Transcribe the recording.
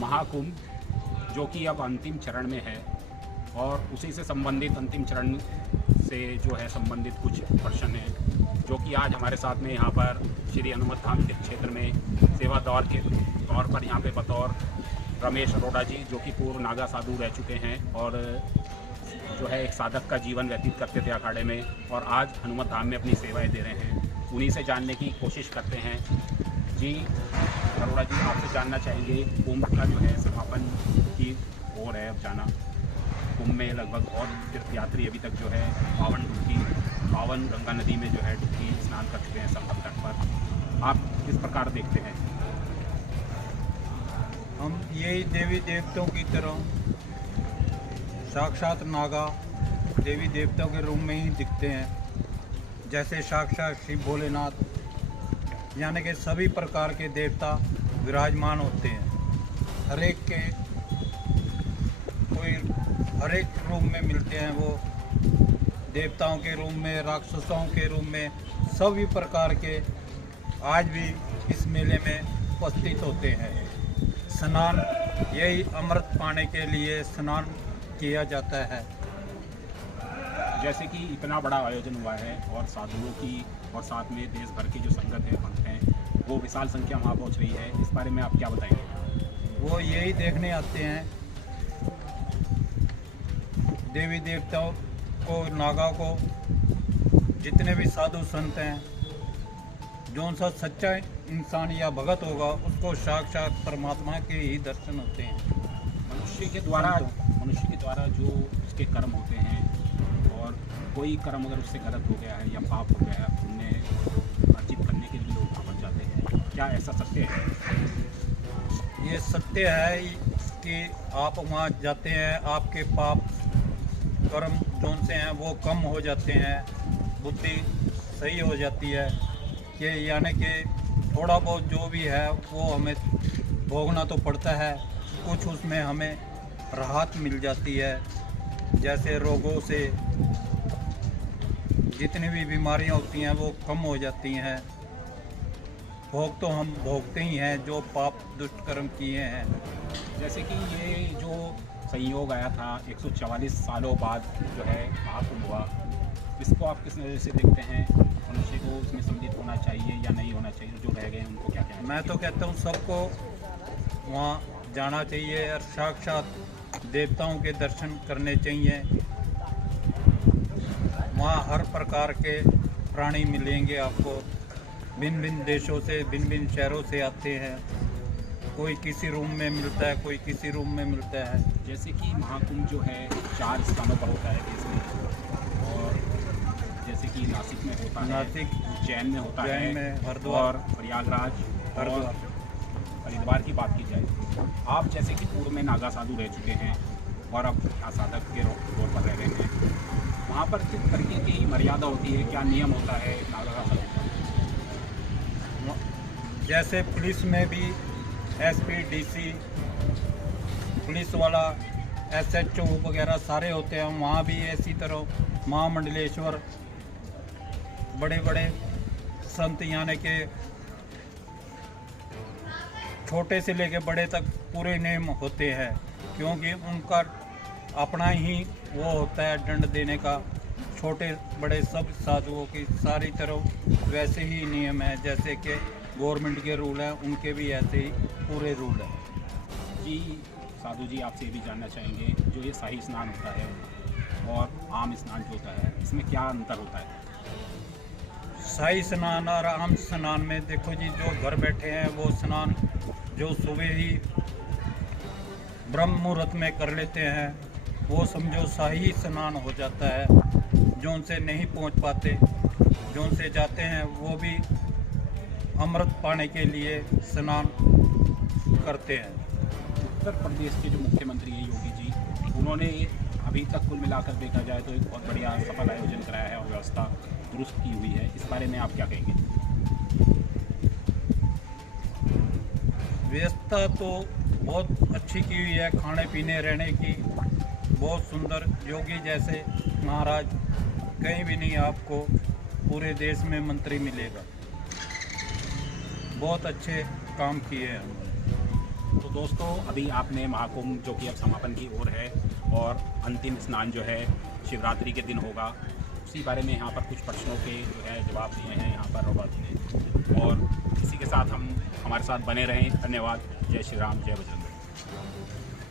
महाकुंभ जो कि अब अंतिम चरण में है और उसी से संबंधित अंतिम चरण से जो है संबंधित कुछ प्रश्न हैं जो कि आज हमारे साथ में यहाँ पर श्री हनुमत धाम तीर्थ क्षेत्र में सेवादार के तौर पर यहाँ पे बतौर रमेश अरोड़ा जी जो कि पूर्व नागा साधु रह चुके हैं और जो है एक साधक का जीवन व्यतीत करते थे अखाड़े में और आज हनुमत धाम में अपनी सेवाएं दे रहे हैं। उन्हीं से जानने की कोशिश करते हैं। जी अरोड़ा जी, आपसे जानना चाहेंगे कुंभ का जो है समापन की ओर है अब जाना। कुंभ में लगभग और तीर्थयात्री अभी तक जो है पावन गंगा नदी में जो है डुबकी स्नान कर चुके हैं संगम तट पर। आप किस प्रकार देखते हैं? हम यही देवी देवताओं की तरह साक्षात नागा देवी देवताओं के रूप में ही दिखते हैं। जैसे साक्षात शिव भोलेनाथ यानी कि सभी प्रकार के देवता विराजमान होते हैं। हर एक रूप में मिलते हैं वो, देवताओं के रूप में, राक्षसों के रूप में, सभी प्रकार के आज भी इस मेले में उपस्थित होते हैं। स्नान यही अमृत पाने के लिए स्नान किया जाता है। जैसे कि इतना बड़ा आयोजन हुआ है और साधुओं की और साथ में देश भर की जो संगत है पंथ हैं वो विशाल संख्या वहाँ पहुँच रही है, इस बारे में आप क्या बताएंगे? वो यही देखने आते हैं देवी देवताओं को, नागा को, जितने भी साधु संत हैं। जो सा सच्चा इंसान या भगत होगा उसको साक्षात परमात्मा के ही दर्शन होते हैं। मनुष्य के द्वारा जो उसके कर्म होते हैं और कोई कर्म अगर उससे गलत हो गया है या पाप हो गया है, पुण्य अर्जित करने के लिए लोग पहुँच जाते हैं। क्या ऐसा सत्य है? ये सत्य है कि आप वहाँ जाते हैं, आपके पाप कर्म जोन से हैं वो कम हो जाते हैं, बुद्धि सही हो जाती है कि यानी कि थोड़ा बहुत जो भी है वो हमें भोगना तो पड़ता है, कुछ उसमें हमें राहत मिल जाती है। जैसे रोगों से जितनी भी बीमारियां होती हैं वो कम हो जाती हैं। भोग तो हम भोगते ही हैं जो पाप दुष्ट कर्म किए हैं। जैसे कि ये जो संयोग आया था 144 सालों बाद जो है महाकुंभ हुआ, इसको आप किस नज़र से देखते हैं? मनुष्य को इसमें सम्मिलित होना चाहिए या नहीं होना चाहिए? जो रह गए उनको क्या कहना? मैं तो कहता हूँ सबको वहाँ जाना चाहिए और साक्षात देवताओं के दर्शन करने चाहिए। वहाँ हर प्रकार के प्राणी मिलेंगे आपको, भिन्न भिन्न देशों से, भिन्न भिन्न शहरों से आते हैं। कोई किसी रूम में मिलता है, कोई किसी रूम में मिलता है। जैसे कि महाकुंभ जो है 4 स्थानों पर होता है देश में, और जैसे कि नासिक में होता है, उज्जैन में होता है, हरिद्वार, प्रयागराज और हरिद्वार की बात की जाए। आप जैसे कि पूर्व में नागा साधु रह चुके हैं और अब यहाँ साधक के तौर पर रह रहे हैं, वहाँ पर किस तरीके की मर्यादा होती है, क्या नियम होता है नागा का साधु? जैसे पुलिस में भी एसपी, डीसी, पुलिस वाला, एसएचओ वगैरह सारे होते हैं, वहाँ भी इसी तरह महामंडलेश्वर बड़े बड़े संत यानी के छोटे से लेके बड़े तक पूरे नियम होते हैं, क्योंकि उनका अपना ही वो होता है दंड देने का। छोटे बड़े सब साधुओं की सारी तरह वैसे ही नियम है, जैसे कि गवर्नमेंट के रूल हैं उनके भी ऐसे ही पूरे रूल हैं। जी साधु जी, आपसे ये भी जानना चाहेंगे जो ये शाही स्नान होता है और आम स्नान जो होता है, इसमें क्या अंतर होता है? शाही स्नान और आम स्नान में देखो जी, जो घर बैठे हैं वो स्नान जो सुबह ही ब्रह्म मुहूर्त में कर लेते हैं वो समझो शाही स्नान हो जाता है। जो उनसे नहीं पहुंच पाते, जो उनसे जाते हैं, वो भी अमृत पाने के लिए स्नान करते हैं। उत्तर प्रदेश के जो मुख्यमंत्री हैं योगी जी, उन्होंने अभी तक कुल मिलाकर देखा जाए तो एक बहुत बढ़िया सफल आयोजन कराया है और व्यवस्था दुरुस्त की हुई है। इस बारे में आप क्या कहेंगे? व्यवस्था तो बहुत अच्छी की हुई है, खाने पीने रहने की बहुत सुंदर। योगी जैसे महाराज कहीं भी नहीं आपको पूरे देश में मंत्री मिलेगा। बहुत अच्छे काम किए हैं। तो दोस्तों अभी आपने महाकुंभ जो कि अब समापन की ओर है और अंतिम स्नान जो है शिवरात्रि के दिन होगा, उसी बारे में यहाँ पर कुछ प्रश्नों के जो है जवाब दिए हैं यहाँ पर रोबा जी ने। और इसी के साथ हम हमारे साथ बने रहें। धन्यवाद। जय श्री राम, जय बजरंग बली।